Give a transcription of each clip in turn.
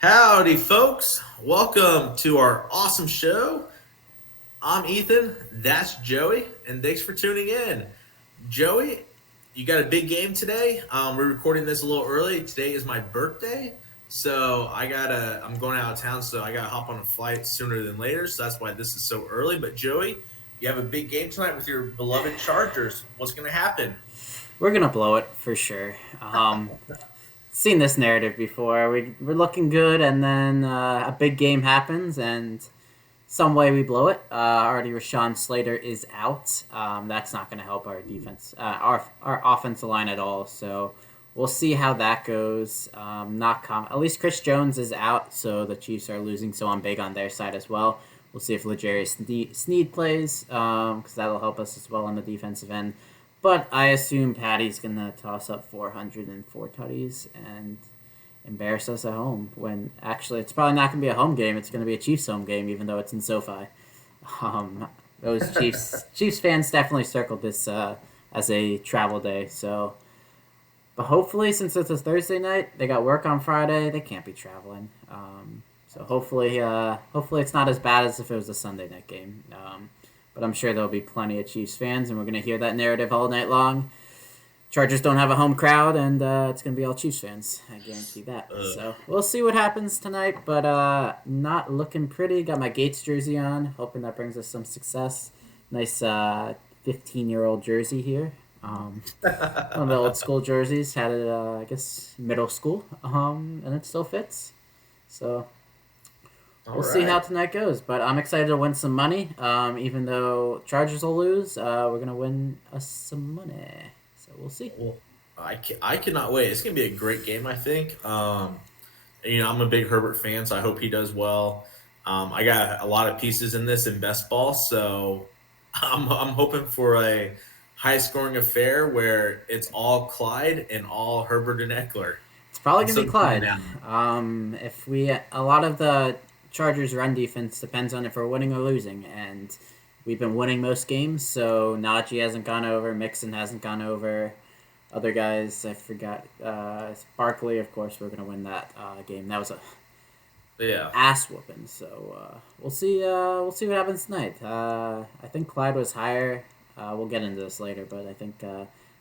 Howdy, folks. Welcome to our awesome show. I'm Ethan. That's Joey. And thanks for tuning in. Joey, you got a big game today. We're recording this a little early. Today is my birthday. I'm going out of town, so I gotta hop on a flight sooner than later. So that's why this is so early. But Joey, you have a big game tonight with your beloved Chargers. What's gonna happen? We're gonna blow it for sure. Seen this narrative before. We're looking good, and then a big game happens, and some way we blow it. Already, Rashawn Slater is out. That's not gonna help our defense, our offensive line at all. So we'll see how that goes. At least Chris Jones is out, so the Chiefs are losing. So I'm big on their side as well. We'll see if L'Jarius Sneed plays, because that'll help us as well on the defensive end. But I assume Patty's gonna toss up 404 tutties and embarrass us at home. When actually, it's probably not gonna be a home game. It's gonna be a Chiefs home game, even though it's in SoFi. Um, those Chiefs fans definitely circled this as a travel day. So, but hopefully, since it's a Thursday night, they got work on Friday. They can't be traveling. So hopefully it's not as bad as if it was a Sunday night game. But I'm sure there'll be plenty of Chiefs fans, and we're going to hear that narrative all night long. Chargers don't have a home crowd, and it's going to be all Chiefs fans. I guarantee that. So we'll see what happens tonight, but not looking pretty. Got my Gates jersey on, hoping that brings us some success. Nice 15-year-old jersey here. One of the old school jerseys. Had it, I guess, middle school, and it still fits. So we'll see how tonight goes, but I'm excited to win some money. Even though Chargers will lose, we're gonna win us some money. So we'll see. Well, I cannot wait. It's gonna be a great game. I think. I'm a big Herbert fan, so I hope he does well. I got a lot of pieces in this in best ball, so I'm hoping for a high scoring affair where it's all Clyde and all Herbert and Eckler. It's probably gonna Instead be of coming Clyde. down. If we a lot of the Chargers' run defense depends on if we're winning or losing, and we've been winning most games. So Najee hasn't gone over, Mixon hasn't gone over. Other guys, I forgot. Barkley, of course, we're gonna win that game. That was a Yeah. ass whooping. So we'll see. We'll see what happens tonight. I think Clyde was higher. We'll get into this later, but I think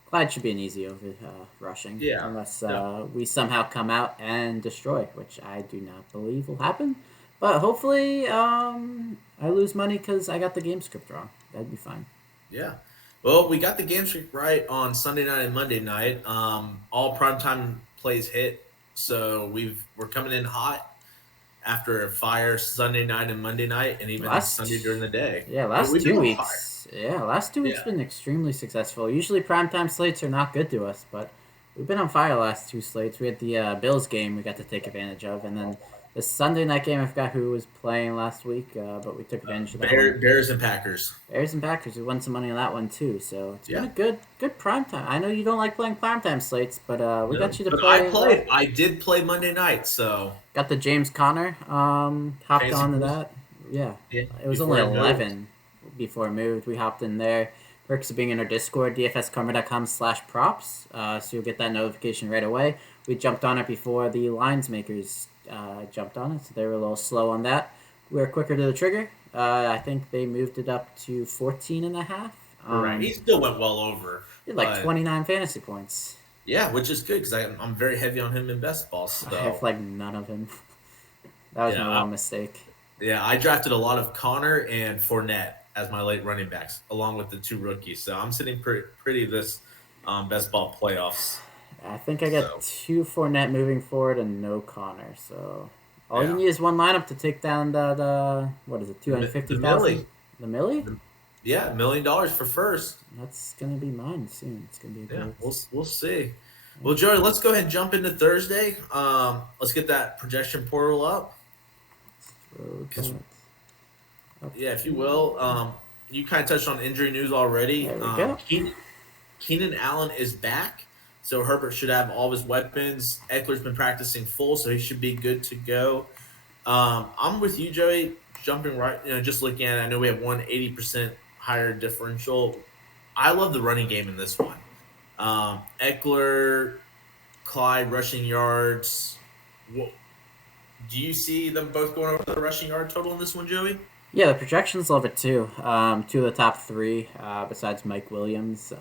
Clyde should be an easy over rushing, Yeah. unless No. we somehow come out and destroy, which I do not believe will happen. But hopefully, I lose money because I got the game script wrong. That'd be fine. Yeah. Well, we got the game streak right on Sunday night and Monday night. All primetime plays hit, so we're coming in hot after a fire Sunday night and Monday night, and even Last, Sunday during the day. yeah, We've been on fire. last 2 weeks Yeah. been extremely successful. Usually, primetime slates are not good to us, but we've been on fire last two slates. We had the Bills game we got to take advantage of, and then the Sunday night game. I forgot who was playing last week, but we took advantage of that one. Bears and Packers. Bears and Packers. We won some money on that one too. So it's been Yeah. a good prime time. I know you don't like playing primetime slates, but we No, got you to but play. I did play Monday night, so Got the James Conner. Hopped fancy onto boost. that. Yeah, Yeah. it was Before only I moved. 11 before I moved. We hopped in there. Perks of being in our Discord, dfskarma.com/props. So you'll get that notification right away. We jumped on it before the lines makers jumped on it, so they were a little slow on that. We were quicker to the trigger. I think they moved it up to 14 and a half. Right. He still went well over, He had like but 29 fantasy points. yeah, which is good because I'm very heavy on him in best ball. I have So like none of him. That was yeah, my one mistake. yeah, I drafted a lot of Connor and Fournette as my late running backs, along with the two rookies. So I'm sitting pretty this best ball playoffs. I think I got So two Fournette moving forward and no Connor. So all you yeah, need is one lineup to take down the what is it, two hundred the fifty Millie, thousand? The Millie? yeah, $1 million for first. That's gonna be mine soon. It's gonna be Yeah, great. we'll see. Well, Joey, let's go ahead and jump into Thursday. Let's get that projection portal up. Throw 'Cause, that up yeah, if you here. will, you kind of touched on injury news already. There we go. Keenan Allen is back, so Herbert should have all of his weapons. Eckler's been practicing full, so he should be good to go. I'm with you, Joey. Jumping right, just looking at it, I know we have 180% higher differential. I love the running game in this one. Eckler, Clyde rushing yards. Do you see them both going over the rushing yard total in this one, Joey? Yeah, the projections love it too. Two of the top three, besides Mike Williams.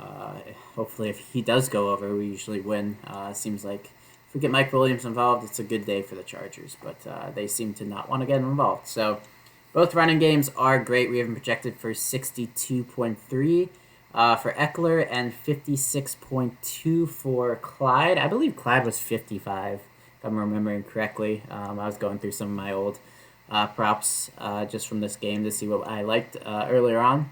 Hopefully, if he does go over, we usually win. Seems like if we get Mike Williams involved, it's a good day for the Chargers, but they seem to not want to get involved. So both running games are great. We have them projected for 62.3 for Eckler and 56.2 for Clyde. I believe Clyde was 55, if I'm remembering correctly. I was going through some of my old props just from this game to see what I liked earlier on.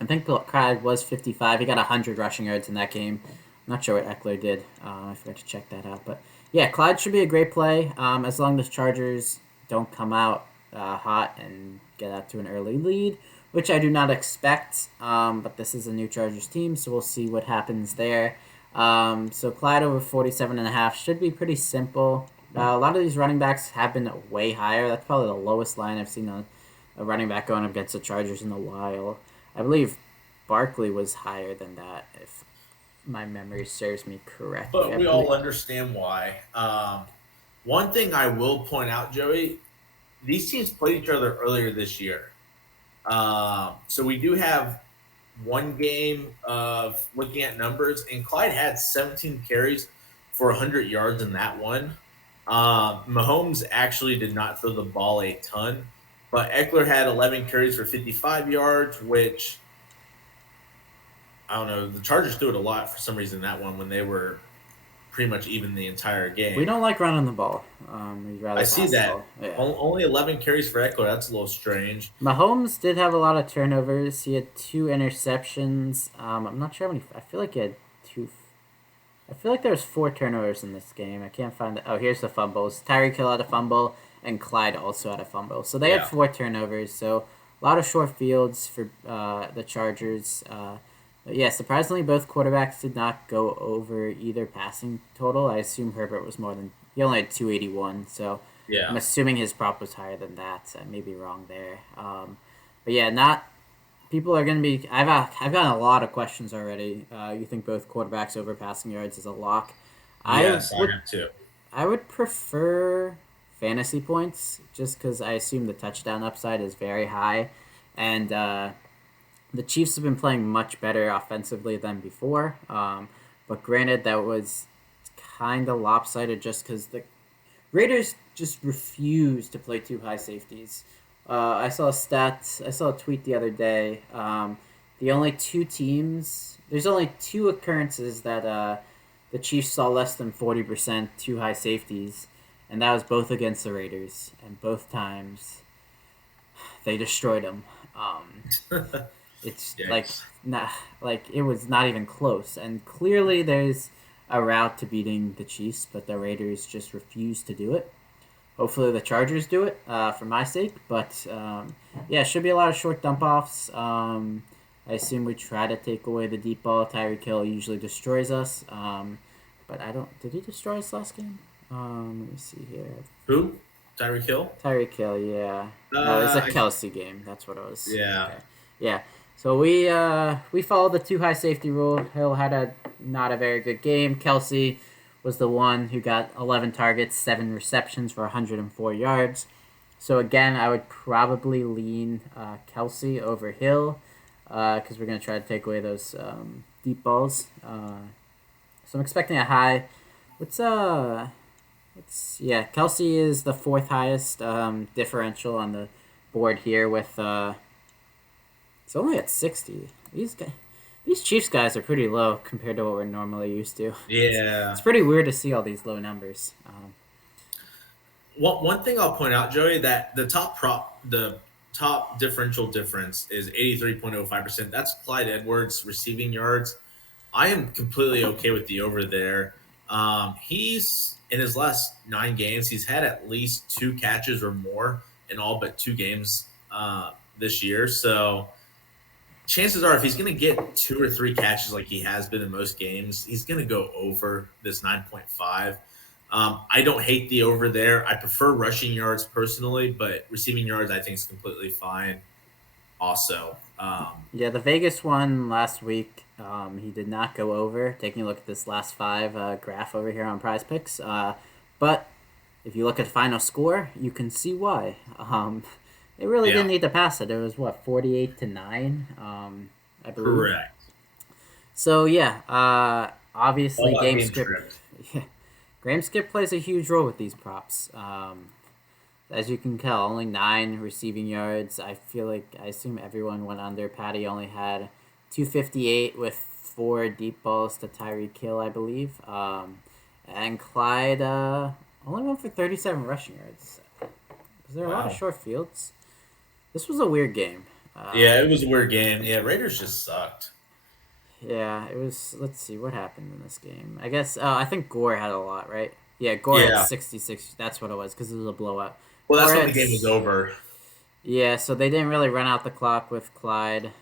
I think Clyde was 55. He got 100 rushing yards in that game. I'm not sure what Eckler did. I forgot to check that out. But yeah, Clyde should be a great play as long as Chargers don't come out hot and get out to an early lead, which I do not expect. But this is a new Chargers team, so we'll see what happens there. So Clyde over 47.5 should be pretty simple. A lot of these running backs have been way higher. That's probably the lowest line I've seen a running back going against the Chargers in a while. I believe Barkley was higher than that, if my memory serves me correctly. But we all understand why. One thing I will point out, Joey, these teams played each other earlier this year. So we do have one game of looking at numbers, and Clyde had 17 carries for 100 yards in that one. Mahomes actually did not throw the ball a ton, but Eckler had 11 carries for 55 yards, which I don't know. The Chargers threw it a lot for some reason that one when they were pretty much even the entire We game. don't like running the ball. We'd rather I see pass the that. ball. Yeah. Only 11 carries for Eckler. That's a little strange. Mahomes did have a lot of turnovers. He had 2 interceptions. I'm not sure how many. I feel like he had two. I feel like there was 4 turnovers in this game. I can't find it. Oh, here's the fumbles. Tyreek Hill had a fumble, and Clyde also had a fumble. So they had Yeah. 4 turnovers. So a lot of short fields for the Chargers. But yeah, surprisingly, both quarterbacks did not go over either passing total. I assume Herbert was more than. He only had 281. So I'm Yeah. assuming his prop was higher than that. I may be wrong there. But yeah, not people are going to be. I've gotten a lot of questions already. You think both quarterbacks over passing yards is a lock? I Yes, I would have too. I would prefer fantasy points just because I assume the touchdown upside is very high, and the Chiefs have been playing much better offensively than before. But granted, that was kind of lopsided just because the Raiders just refuse to play too high safeties. I saw a stat. I saw a tweet the other day. The only two teams. There's only 2 occurrences that the Chiefs saw less than 40% too high safeties, and that was both against the Raiders, and both times they destroyed them. It's like Yikes. not like it was not even close, and clearly there's a route to beating the Chiefs, but the Raiders just refuse to do it. Hopefully the Chargers do it for my sake. But yeah, should be a lot of short dump offs. I assume we try to take away the deep ball. Tyreek Hill usually destroys us. But I don't. Did he destroy us last game? Let me see here. Who? Tyreek Hill? Tyreek Hill, yeah. No, it was a I, Kelsey game. That's what it was. yeah. Okay. Yeah. So we followed the too high safety rule. Hill had a not a very good game. Kelsey was the one who got 11 targets, 7 receptions for 104 yards. So again, I would probably lean Kelsey over Hill because we're gonna try to take away those deep balls. So I'm expecting a high. What's yeah, Kelsey is the fourth highest differential on the board here with it's only at 60. These Chiefs guys are pretty low compared to what we're normally used to. Yeah. It's pretty weird to see all these low numbers. One thing I'll point out, Joey, that the top differential difference is 83.05%. That's Clyde Edwards receiving yards. I am completely okay with the over there. He's in his last 9 games, he's had at least 2 catches or more in all but 2 games this year. So chances are, if he's going to get 2 or 3 catches like he has been in most games, he's going to go over this 9.5. I don't hate the over there. I prefer rushing yards personally, but receiving yards I think is completely fine. Also, Yeah, the Vegas one last week, he did not go over. Taking a look at this last 5 graph over here on Prizepicks, but if you look at the final score, you can see why. They really Yeah, didn't need to pass it. It was what 48-9, I believe. correct. So yeah, obviously All about game game script. script. Yeah, game script plays a huge role with these props. As you can tell, only 9 receiving yards. I assume everyone went under. Patty only had 258 with 4 deep balls to Tyreek Hill, I believe. And Clyde only went for 37 rushing yards. Was there a lot of Wow. short fields? This was a weird game. Yeah, it was a weird game. Yeah, Raiders just sucked. Yeah, it was. Let's see what happened in this game. I guess I think Gore had a lot, right? Yeah, Gore had Yeah. 66. That's what it was because it was a blowout. Well, Gore that's when the had game was over. Yeah, so they didn't really run out the clock with Clyde.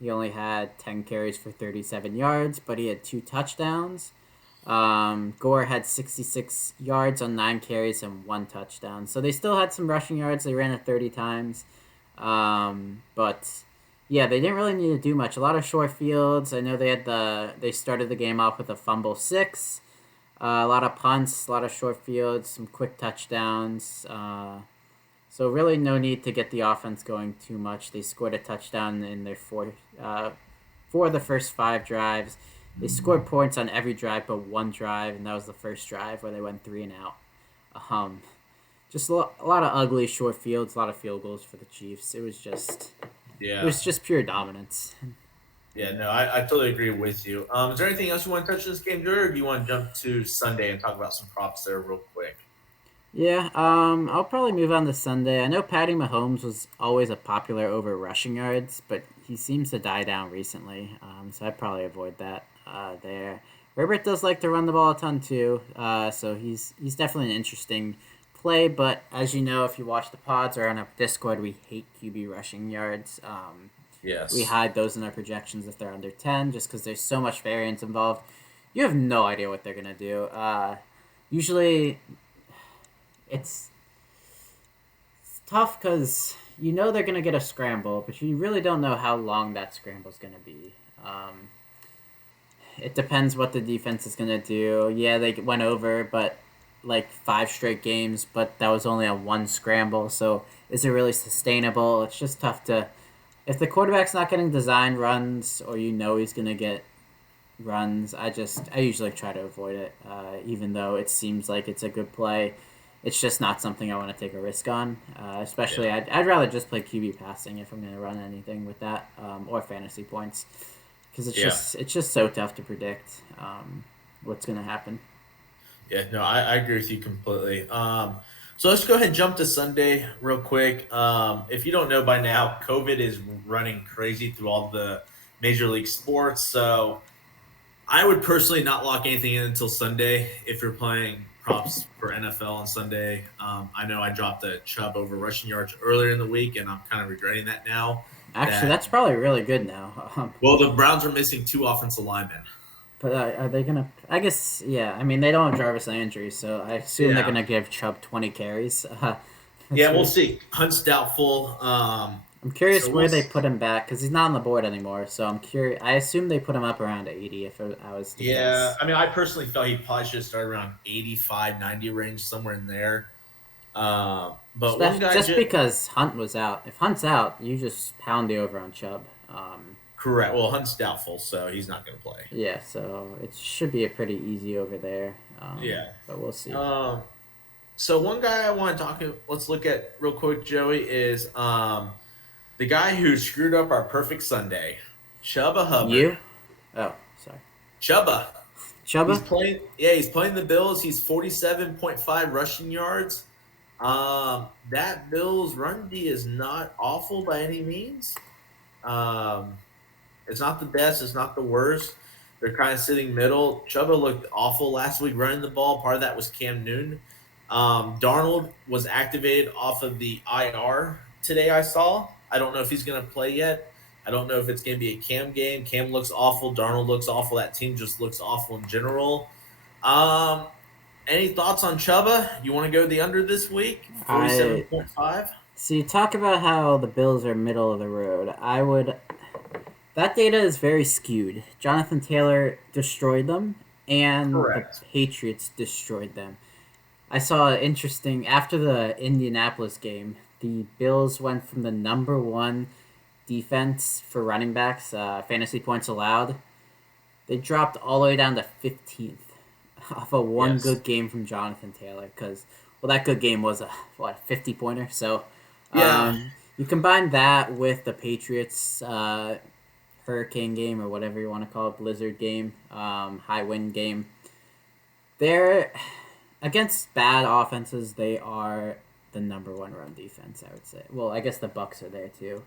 He only had 10 carries for 37 yards, but he had 2 touchdowns. Gore had 66 yards on 9 carries and 1 touchdown. So they still had some rushing yards. They ran it 30 times. But yeah, they didn't really need to do much. A lot of short fields. I know they started the game off with a fumble six. A lot of punts, a lot of short fields, some quick touchdowns. So really, no need to get the offense going too much. They scored a touchdown in their four of the first 5 drives. They scored points on every drive but one drive, and that was the first drive where they went 3 and out. Um, just a lot of ugly short fields, a lot of field goals for the Chiefs. It Yeah. was just pure dominance. Yeah, no, I totally agree with you. Is there anything else you want to touch in this game, Drew, or do you want to jump to Sunday and talk about some props there real quick? Yeah, I'll probably move on to Sunday. I know Patty Mahomes was always a popular over rushing yards, but he seems to die down recently. So I'd probably avoid that there. Herbert does like to run the ball a ton too, so he's definitely an interesting play. But as you know, if you watch the pods or on our Discord, we hate QB rushing yards. We Yes. hide those in our projections if they're under 10, just because there's so much variance involved. You have no idea what they're gonna do. Usually it's tough because you know they're gonna get a scramble, but you really don't know how long that scramble's gonna be. It depends what the defense is gonna do. Yeah, they went over, but like 5 straight games, but that was only on 1 scramble. So is it really sustainable? It's just tough to. If the quarterback's not getting design runs, or you know he's gonna get runs, I usually try to avoid it, even though it seems like it's a good play. It's just not something I want to take a risk on. Especially, Yeah. I'd rather just play QB passing if I'm going to run anything with that, or fantasy points, because Yeah. it's just so tough to predict what's going to happen. Yeah, no, I agree with you completely. So let's go ahead and jump to Sunday real quick. If you don't know by now, COVID is running crazy through all the major league sports. So I would personally not lock anything in until Sunday if you're playing props for NFL on Sunday. I know I dropped a Chubb over rushing yards earlier in the week, and I'm kind of regretting that now. Actually, That that's probably really good now. well, the Browns are missing 2 offensive linemen. But are they gonna? I guess yeah. I mean, they don't have Jarvis Landry, so I assume they're Yeah, gonna give Chubb 20 carries. That's yeah, we'll weird. see. Hunt's doubtful. I'm So curious we'll where they put him back because he's not on the board anymore. So I'm curious. I assume they put him up around 80 if I was to Yeah, guess. I mean, I personally felt he probably should have started around 85, 90 range, somewhere in there. But one guy Just because Hunt was out. If Hunt's out, you just pound the over on Chubb. correct. Well, Hunt's doubtful, so he's not going to play. Yeah, so it should be a pretty easy over there. Yeah. But we'll see. So one guy I want to let's look at real quick, Joey, is the guy who screwed up our perfect Sunday, Chuba Hubbard. You? Oh, sorry. Chuba. He's Chuba? playing. Yeah, he's playing the Bills. He's 47.5 rushing yards. That Bills run D is not awful by any means. Um, it's not the best. It's not the worst. They're kind of sitting middle. Chuba looked awful last week running the ball. Part of that was Cam Newton. Darnold was activated off of the IR today. I saw. I don't know if he's going to play yet. I don't know if it's going to be a Cam game. Cam looks awful. Darnold looks awful. That team just looks awful in general. Um, any thoughts on Chuba? You want to go the under this week? I 47.5? So you talk about how the Bills are middle of the road. I would. That data is very skewed. Jonathan Taylor destroyed them, and the Correct. Patriots destroyed them. I saw interesting after the Indianapolis game. The Bills went from the number one defense for running backs, fantasy points allowed. They dropped all the way down to 15th off of one Yes. good game from Jonathan Taylor. Because that good game was a 50-pointer. So Yeah. you combine that with the Patriots hurricane game or whatever you want to call it, blizzard game, high wind game. They're against bad offenses. They are the number one run defense, I would say. Well, I guess the Bucks are there too.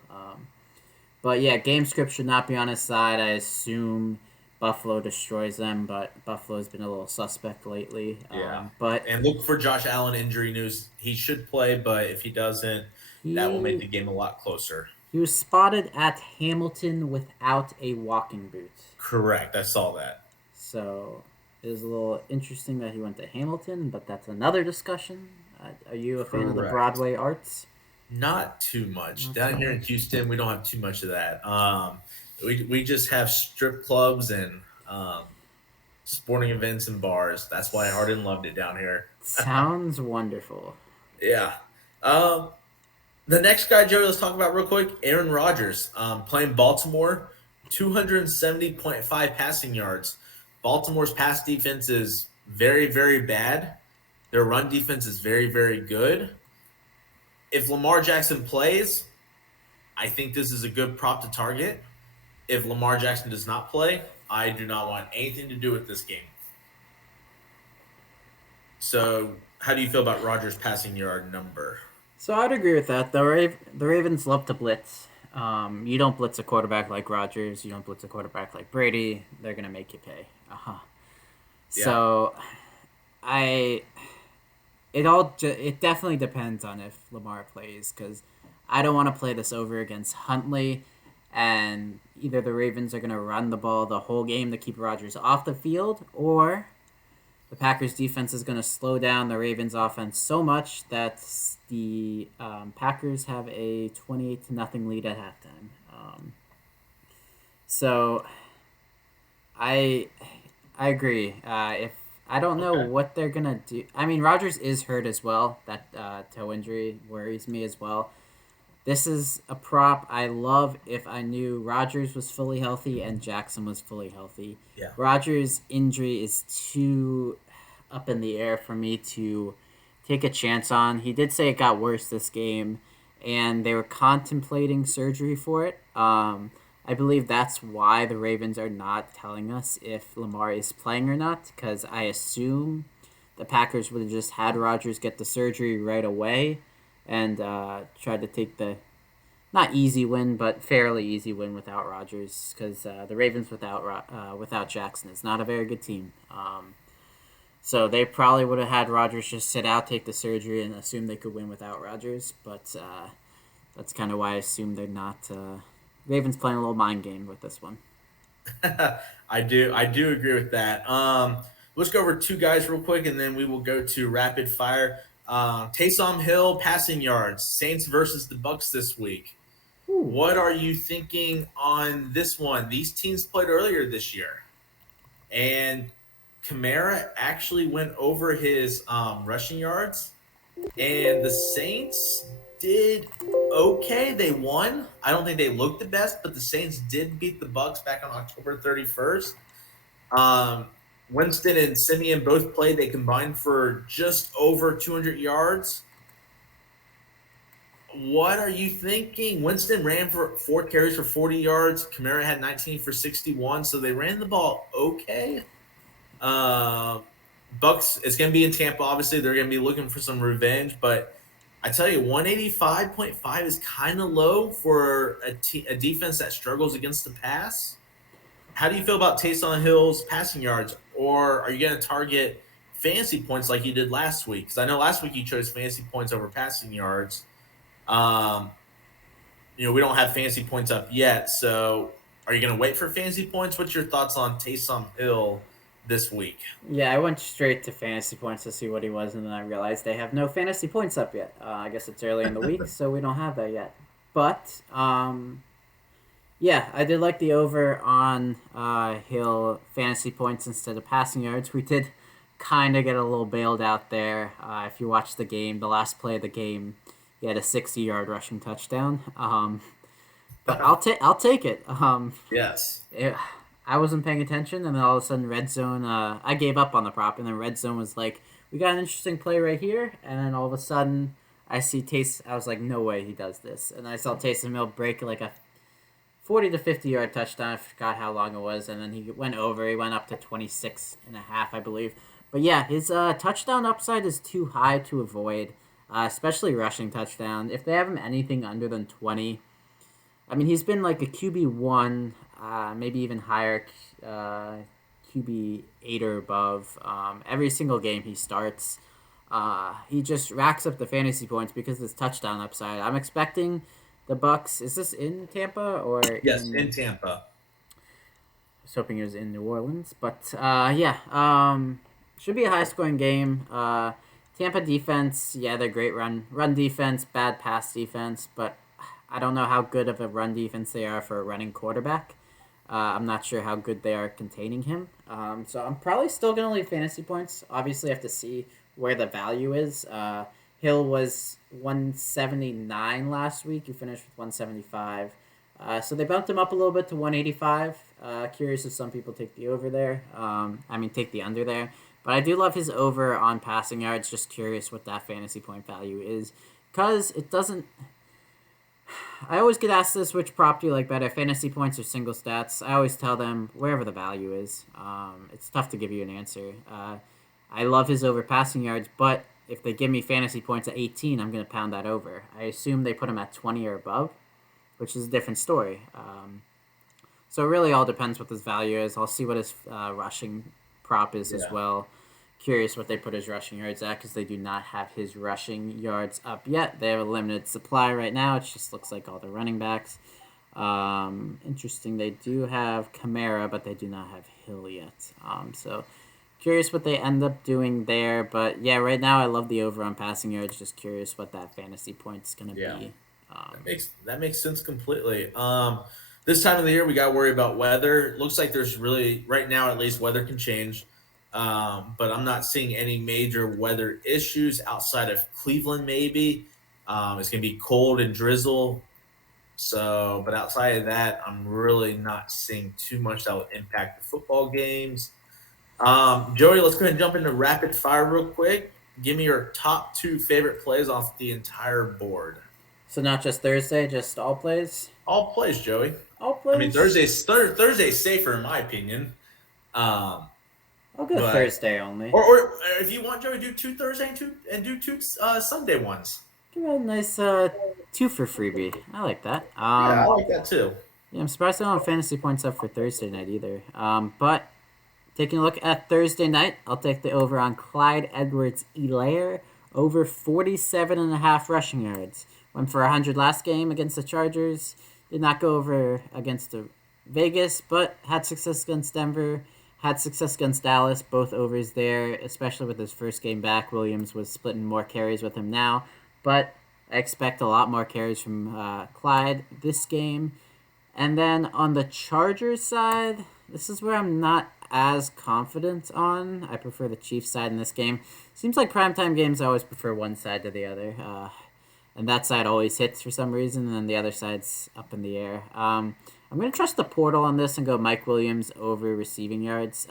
But yeah, game script should not be on his side. I assume Buffalo destroys them, but Buffalo's been a little suspect lately. Yeah. But And look for Josh Allen injury news. He should play, but if he doesn't, that will make he the game a lot closer. he was spotted at Hamilton without a walking boot. Correct. I saw that. So it was a little interesting that he went to Hamilton, but that's another discussion. Are you a fan of the Correct. Broadway arts? Not too much. Not Down too here in much. Houston, we don't have too much of that. We just have strip clubs and sporting events and bars. That's why I hardly loved it down here. Sounds wonderful. Yeah. Um, the next guy, Joey, let's talk about real quick. Aaron Rodgers, playing Baltimore, 270.5 passing yards. Baltimore's pass defense is very, very bad. Their run defense is very, very good. If Lamar Jackson plays, I think this is a good prop to target. If Lamar Jackson does not play, I do not want anything to do with this game. So, how do you feel about Rodgers' passing yard number? So I'd agree with that. The Ravens love to blitz. You don't blitz a quarterback like Rodgers. You don't blitz a quarterback like Brady. They're gonna make you pay. Yeah. So, I it definitely depends on if Lamar plays because I don't want to play this over against Huntley, and either the Ravens are gonna run the ball the whole game to keep Rodgers off the field, or the Packers defense is going to slow down the Ravens offense so much that the Packers have a 28 to nothing lead at halftime. So I I agree. If I don't know Okay. what they're gonna do. I mean, Rodgers is hurt as well. That toe injury worries me as well. This is a prop I love if I knew Rodgers was fully healthy and Jackson was fully healthy. Yeah. Rodgers' injury is too up in the air for me to take a chance on. He did say it got worse this game, and they were contemplating surgery for it. I believe that's why the Ravens are not telling us if Lamar is playing or not, because I assume the Packers would have just had Rodgers get the surgery right away and tried to take the not easy win, but fairly easy win without Rodgers, because the Ravens without Jackson is not a very good team. So they probably would have had Rodgers just sit out, take the surgery, and assume they could win without Rodgers. But that's kind of why I assume they're not. Ravens playing a little mind game with this one. I do agree with that. Let's go over two guys real quick, and then we will go to rapid fire. Taysom Hill passing yards, Saints versus the Bucks this week. Ooh. What are you thinking on this one? These teams played earlier this year, and Kamara actually went over his rushing yards, and the Saints did okay. They won. I don't think they looked the best, but the Saints did beat the Bucks back on October 31st. Winston and Simeon both played. They combined for just over 200 yards. What are you thinking? Winston ran for 4 carries for 40 yards. Kamara had 19 for 61, so they ran the ball okay. Bucks, it's going to be in Tampa. Obviously, they're going to be looking for some revenge, but I tell you, 185.5 is kind of low for a defense that struggles against the pass. How do you feel about Taysom Hill's passing yards, or are you going to target fantasy points like you did last week? Because I know last week you chose fantasy points over passing yards. We don't have fantasy points up yet, so are you going to wait for fantasy points? What's your thoughts on Taysom Hill this week? Yeah, I went straight to fantasy points to see what he was, and then I realized they have no fantasy points up yet. I guess it's early in the week, so we don't have that yet. But yeah, I did like the over on Hill fantasy points instead of passing yards. We did kind of get a little bailed out there. If you watch the game, the last play of the game, he had a 60-yard rushing touchdown. But I'll take it. Yes. I wasn't paying attention, and then all of a sudden, red zone. I gave up on the prop, and then red zone was like, "We got an interesting play right here," and then all of a sudden, I see Taysom. I was like, "No way, he does this!" And I saw Taysom Hill break like a 40 to 50-yard touchdown. I forgot how long it was, and then he went over. He went up to 26 and a half, I believe. But yeah, his touchdown upside is too high to avoid, especially rushing touchdown. If they have him anything under than 20, I mean, he's been like a QB1, maybe even higher, QB8 or above. Every single game he starts, he just racks up the fantasy points because of his touchdown upside. I'm expecting the Bucks. Is this in Tampa or Yes, in Tampa. I was hoping it was in New Orleans, but yeah, should be a high scoring game. Tampa defense, yeah, they're great run defense, bad pass defense, but I don't know how good of a run defense they are for a running quarterback. I'm not sure how good they are containing him. So I'm probably still going to leave fantasy points. Obviously, I have to see where the value is. Hill was 179 last week. He finished with 175. So they bumped him up a little bit to 185. Curious if some people take the over there. Take the under there. But I do love his over on passing yards. Just curious what that fantasy point value is. Because it doesn't... I always get asked this, which prop do you like better, fantasy points or single stats? I always tell them wherever the value is. It's tough to give you an answer. I love his over passing yards, but if they give me fantasy points at 18, I'm going to pound that over. I assume they put him at 20 or above, which is a different story. So it really all depends what his value is. I'll see what his rushing prop is as well. Curious what they put his rushing yards at because they do not have his rushing yards up yet. They have a limited supply right now. It just looks like all the running backs. Interesting. They do have Kamara, but they do not have Hill yet. So curious what they end up doing there. But yeah, right now I love the over on passing yards. Just curious what that fantasy point's going to be. That makes sense completely. This time of the year, we got to worry about weather. Looks like there's really, right now at least, weather can change. But I'm not seeing any major weather issues outside of Cleveland, maybe. It's going to be cold and drizzle. So, but outside of that, I'm really not seeing too much that will impact the football games. Joey, let's go ahead and jump into rapid fire real quick. Give me your top 2 favorite plays off the entire board. So not just Thursday, just all plays? All plays, Joey. All plays? I mean, Thursday's safer in my opinion. I'll go Thursday only. Or if you want, Joey, do 2 Thursday and do 2 Sunday ones. Give it a nice 2 for freebie. I like that. Yeah, I like that too. Yeah, I'm surprised I don't have fantasy points up for Thursday night either. But taking a look at Thursday night, I'll take the over on Clyde Edwards-Elaire, over 47.5 rushing yards. Went for 100 last game against the Chargers. Did not go over against the Vegas, but had success against Denver. Had success against Dallas, both overs there, especially with his first game back. Williams was splitting more carries with him now, but I expect a lot more carries from Clyde this game. And then on the Chargers side, this is where I'm not as confident on. I prefer the Chiefs side in this game. Seems like primetime games, I always prefer one side to the other. And that side always hits for some reason, and then the other side's up in the air. I'm going to trust the portal on this and go Mike Williams over receiving yards.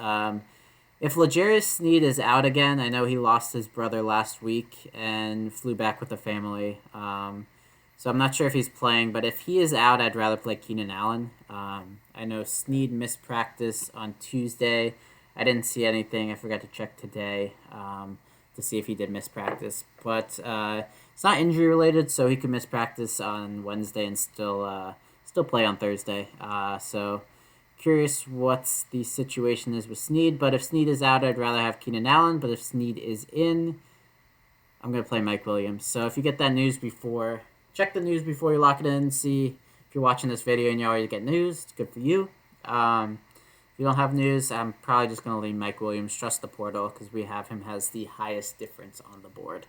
If L'Jarius Sneed is out again, I know he lost his brother last week and flew back with the family. So I'm not sure if he's playing, but if he is out, I'd rather play Keenan Allen. I know Sneed missed practice on Tuesday. I didn't see anything. I forgot to check today to see if he did miss practice. But it's not injury related, so he could miss practice on Wednesday and still play on Thursday. So curious what the situation is with Sneed. But if Sneed is out, I'd rather have Keenan Allen. But if Sneed is in, I'm going to play Mike Williams. So if you get that news check the news before you lock it in. See if you're watching this video and you already get news. It's good for you. If you don't have news, I'm probably just going to leave Mike Williams. Trust the portal because we have him has the highest difference on the board.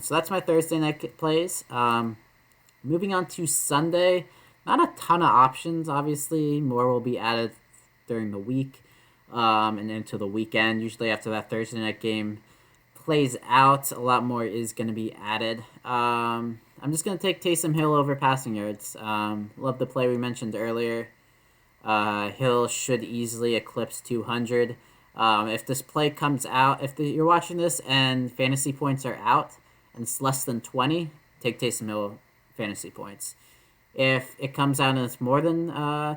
So that's my Thursday night plays. Moving on to Sunday. Not a ton of options, obviously. More will be added during the week. and into the weekend. Usually after that Thursday night game plays out, a lot more is going to be added. I'm just going to take Taysom Hill over passing yards. Love the play we mentioned earlier. Hill should easily eclipse 200. If this play comes out, you're watching this and fantasy points are out and it's less than 20, take Taysom Hill fantasy points. If it comes out and it's more than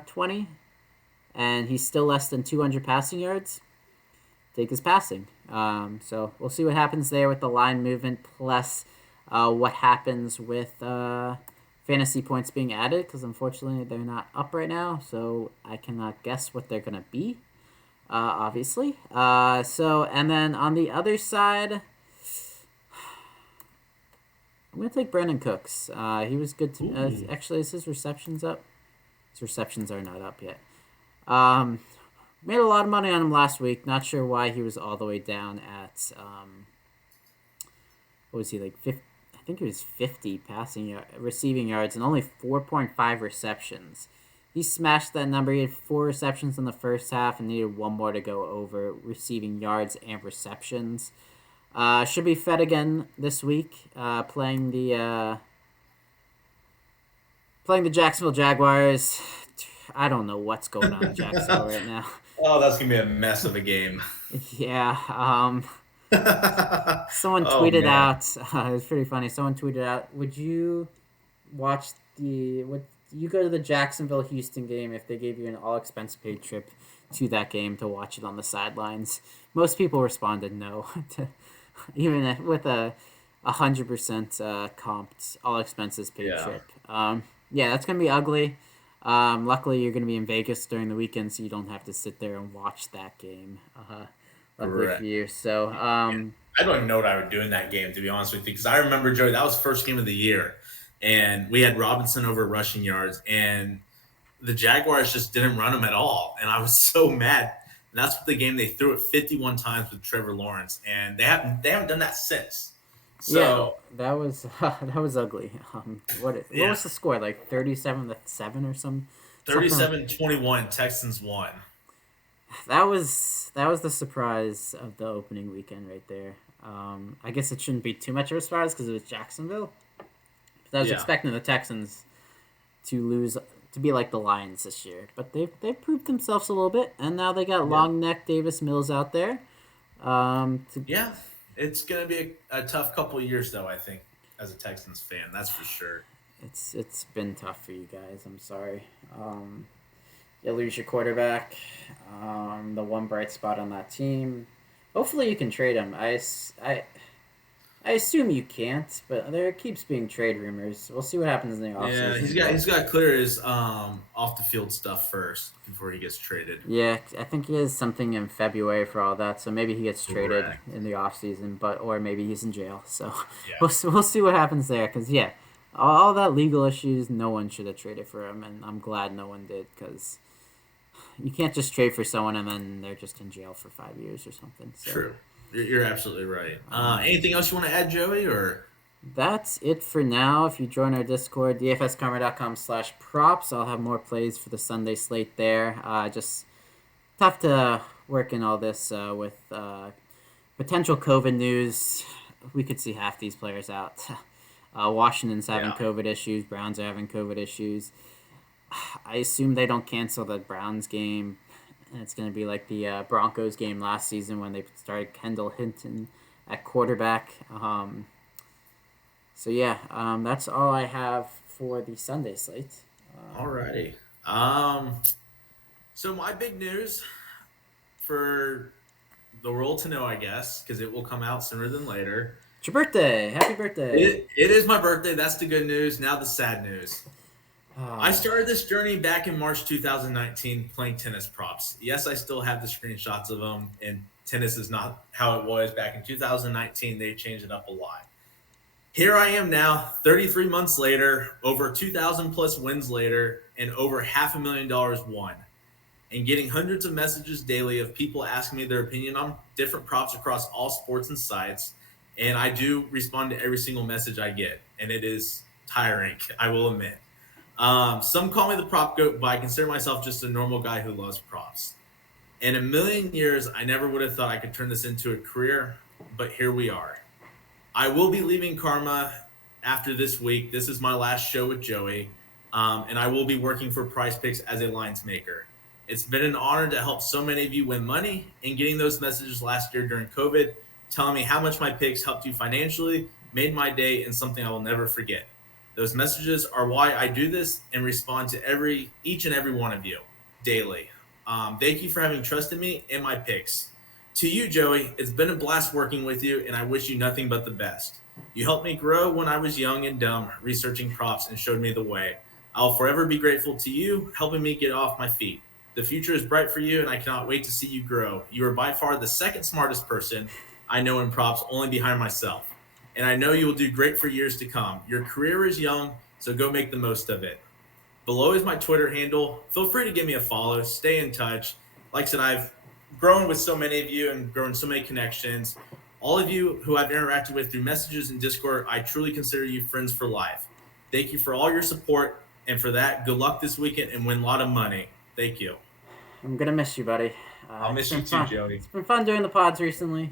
20 and he's still less than 200 passing yards, take his passing. So we'll see what happens there with the line movement, plus what happens with fantasy points being added, because unfortunately they're not up right now, so I cannot guess what they're going to be, obviously. And then on the other side, I'm going to take Brandon Cooks. He was good. Actually, is his receptions up? His receptions are not up yet. Made a lot of money on him last week. Not sure why he was all the way down at what was he, like 50? I think it was 50 receiving yards and only 4.5 receptions. He smashed that number. He had 4 receptions in the first half and needed 1 more to go over receiving yards and receptions. Should be fed again this week, playing the Jacksonville Jaguars. I don't know what's going on in Jacksonville right now. Oh, that's going to be a mess of a game. Yeah. Someone tweeted out, it was pretty funny. Someone tweeted out, would you go to the Jacksonville Houston game if they gave you an all expense paid trip to that game to watch it on the sidelines? Most people responded no, even with a 100% comped all expenses paid trip. Yeah, that's going to be ugly. Luckily, you're going to be in Vegas during the weekend, so you don't have to sit there and watch that game. Luckily for you. So, I don't even know what I would do in that game, to be honest with you, because I remember, Joey, that was the first game of the year, and we had Robinson over rushing yards, and the Jaguars just didn't run him at all, and I was so mad. And that's the game they threw it 51 times with Trevor Lawrence, and they haven't done that since. So yeah, that was ugly. What was the score? Like 37-7 or something? 37-21, Texans won. That was the surprise of the opening weekend right there. I guess it shouldn't be too much of a surprise because it was Jacksonville. But I was expecting the Texans to lose, to be like the Lions this year, but they've proved themselves a little bit, and now they got long neck Davis Mills out there. It's going to be a tough couple of years, though, I think, as a Texans fan. That's for sure. It's been tough for you guys. I'm sorry. You lose your quarterback, the one bright spot on that team. Hopefully you can trade him. I assume you can't, but there keeps being trade rumors. We'll see what happens in the offseason. Yeah, he's got to clear his off the field stuff first before he gets traded. Yeah, I think he has something in February for all that, so maybe he gets traded in the offseason, or maybe he's in jail. So we'll see what happens there, because all that legal issues, no one should have traded for him, and I'm glad no one did, because you can't just trade for someone and then they're just in jail for 5 years or something. So. True. You're absolutely right. Anything else you want to add, Joey? Or that's it for now. If you join our Discord, dfskarma.com/props, I'll have more plays for the Sunday slate there. Just tough to work in all this with potential COVID news. We could see half these players out. Washington's having COVID issues. Browns are having COVID issues. I assume they don't cancel the Browns game. And it's going to be like the Broncos game last season when they started Kendall Hinton at quarterback. That's all I have for the Sunday slate. Alrighty. So my big news for the world to know, I guess, because it will come out sooner than later. It's your birthday. Happy birthday. It is my birthday. That's the good news. Now the sad news. I started this journey back in March 2019 playing tennis props. Yes, I still have the screenshots of them, and tennis is not how it was back in 2019. They changed it up a lot. Here I am now, 33 months later, over 2,000 plus wins later, and over $500,000 won. And getting hundreds of messages daily of people asking me their opinion on different props across all sports and sites. And I do respond to every single message I get, and it is tiring, I will admit. Some call me the prop goat, but I consider myself just a normal guy who loves props. In a million years, I never would have thought I could turn this into a career, but here we are. I will be leaving Karma after this week. This is my last show with Joey, and I will be working for Prizepicks as a lines maker. It's been an honor to help so many of you win money, and getting those messages last year during COVID, telling me how much my picks helped you financially, made my day, and something I will never forget. Those messages are why I do this and respond to each and every one of you daily. Thank you for having trust in me and my picks. To you, Joey, it's been a blast working with you, and I wish you nothing but the best. You helped me grow when I was young and dumb, researching props and showed me the way. I'll forever be grateful to you, helping me get off my feet. The future is bright for you, and I cannot wait to see you grow. You are by far the second smartest person I know in props, only behind myself. And I know you will do great for years to come. Your career is young, so go make the most of it. Below is my Twitter handle. Feel free to give me a follow. Stay in touch. Like I said, I've grown with so many of you and grown so many connections. All of you who I've interacted with through messages and Discord, I truly consider you friends for life. Thank you for all your support. And for that, good luck this weekend and win a lot of money. Thank you. I'm going to miss you, buddy. I'll miss you too, fun. Joey. It's been fun doing the pods recently.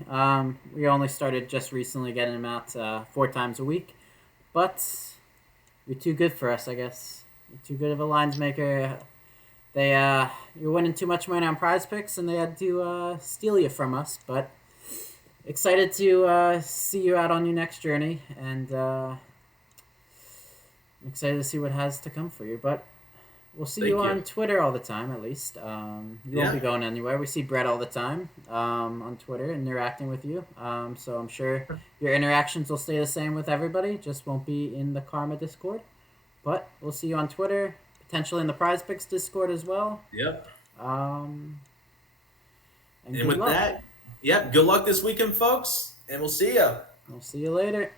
We only started just recently getting them out 4 times a week. But you're too good for us, I guess. You're too good of a lines maker. You're winning too much money on Prizepicks, and they had to steal you from us. But excited to see you out on your next journey, and I'm excited to see what has to come for you. But we'll see you on Twitter all the time, at least. You won't be going anywhere. We see Brett all the time on Twitter, interacting with you. So I'm sure your interactions will stay the same with everybody, just won't be in the Karma Discord. But we'll see you on Twitter, potentially in the Prizepicks Discord as well. Yep. And with that, good luck this weekend, folks, and we'll see you. We'll see you later.